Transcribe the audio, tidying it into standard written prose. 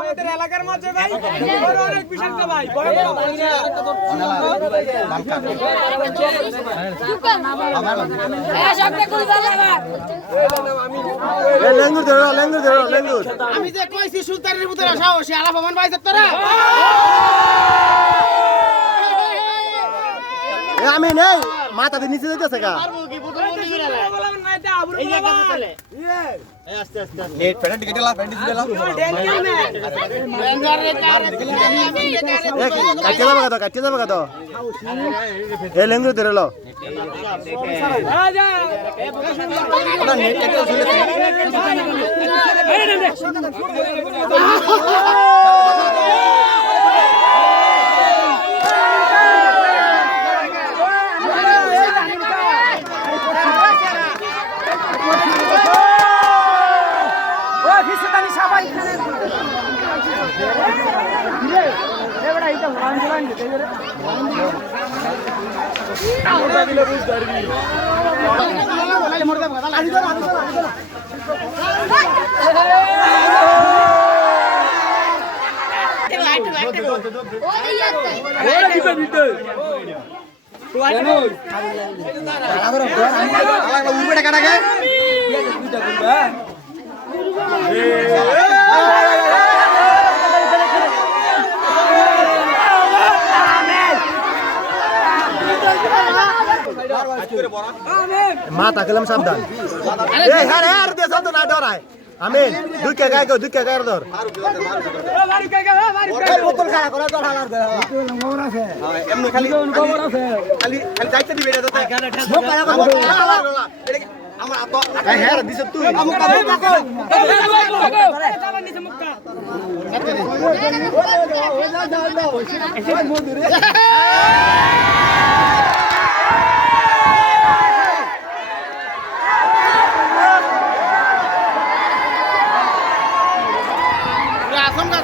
আমাদের এলাকার মাঝে ভাই অনেক বিশাল ভাই আমি যে কইছি সুলতানের ভিতরে সাহসী আলাপ আমার ভাই তোরা আমি নেই মাথা দিয়ে নিচে যেতেছে গা কাটিয়ে যাবে কত এ লেঙ্গুর ধরে লো মাথা গেলাম সাবধান না ডরায় আমি দুই কে গায়ে দুই কে গায়ের ধর হ্যাঁ দিছ তুই আসমকা